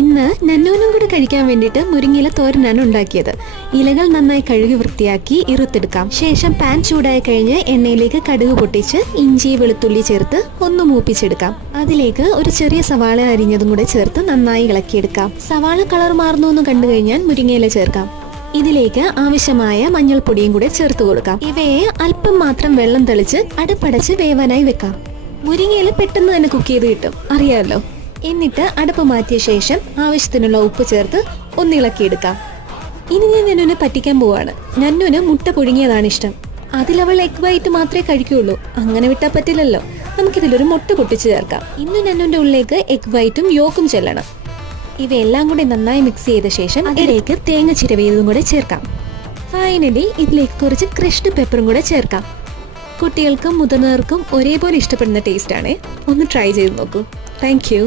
ഇന്ന് നന്നൂനും കൂടെ കഴിക്കാൻ വേണ്ടിയിട്ട് മുരിങ്ങയില തോരനാണ് ഉണ്ടാക്കിയത്. ഇലകൾ നന്നായി കഴുകി വൃത്തിയാക്കി ഇറുത്തെടുക്കാം. ശേഷം പാൻ ചൂടായി കഴിഞ്ഞ് എണ്ണയിലേക്ക് കടുക് പൊട്ടിച്ച് ഇഞ്ചി വെളുത്തുള്ളി ചേർത്ത് ഒന്ന് മൂപ്പിച്ചെടുക്കാം. അതിലേക്ക് ഒരു ചെറിയ സവാള അരിഞ്ഞതും കൂടെ ചേർത്ത് നന്നായി ഇളക്കിയെടുക്കാം. സവാള കളർ മാറുന്നു എന്ന് കണ്ടു കഴിഞ്ഞാൽ മുരിങ്ങയില ചേർക്കാം. ഇതിലേക്ക് ആവശ്യമായ മഞ്ഞൾപ്പൊടിയും കൂടെ ചേർത്ത് കൊടുക്കാം. ഇവയെ അല്പം മാത്രം വെള്ളം തെളിച്ച് അടുപ്പടച്ച് വേവാനായി വെക്കാം. മുരിങ്ങയില പെട്ടെന്ന് തന്നെ കുക്ക് ചെയ്ത് കിട്ടും, അറിയാമല്ലോ. എന്നിട്ട് അടുപ്പ് മാറ്റിയ ശേഷം ആവശ്യത്തിനുള്ള ഉപ്പ് ചേർത്ത് ഒന്നിളക്കിയെടുക്കാം. ഇനി ഞാൻ നന്നുനെ പറ്റിക്കാൻ പോവാണ്. നന്നുന് മുട്ട പുഴുങ്ങിയതാണ് ഇഷ്ടം. അതിലവൾ എഗ് വൈറ്റ് മാത്രമേ കഴിക്കുകയുള്ളൂ. അങ്ങനെ വിട്ടാൽ പറ്റില്ലല്ലോ. നമുക്കിതിലൊരു മുട്ട പൊട്ടിച്ച് ചേർക്കാം. ഇന്ന് നന്നുന്റെ ഉള്ളിലേക്ക് എഗ് വൈറ്റും യോക്കും ചെല്ലണം. ഇവയെല്ലാം കൂടി നന്നായി മിക്സ് ചെയ്ത ശേഷം അതിലേക്ക് തേങ്ങ ചിരവിയതും കൂടെ ചേർക്കാം. ഫൈനലി ഇതിലേക്ക് കുറച്ച് ക്രഷ്ഡ് പെപ്പറും കൂടെ ചേർക്കാം. കുട്ടികൾക്കും മുതിർന്നവർക്കും ഒരേപോലെ ഇഷ്ടപ്പെടുന്ന ടേസ്റ്റ് ആണ്. ഒന്ന് ട്രൈ ചെയ്ത് നോക്കൂ. Thank you.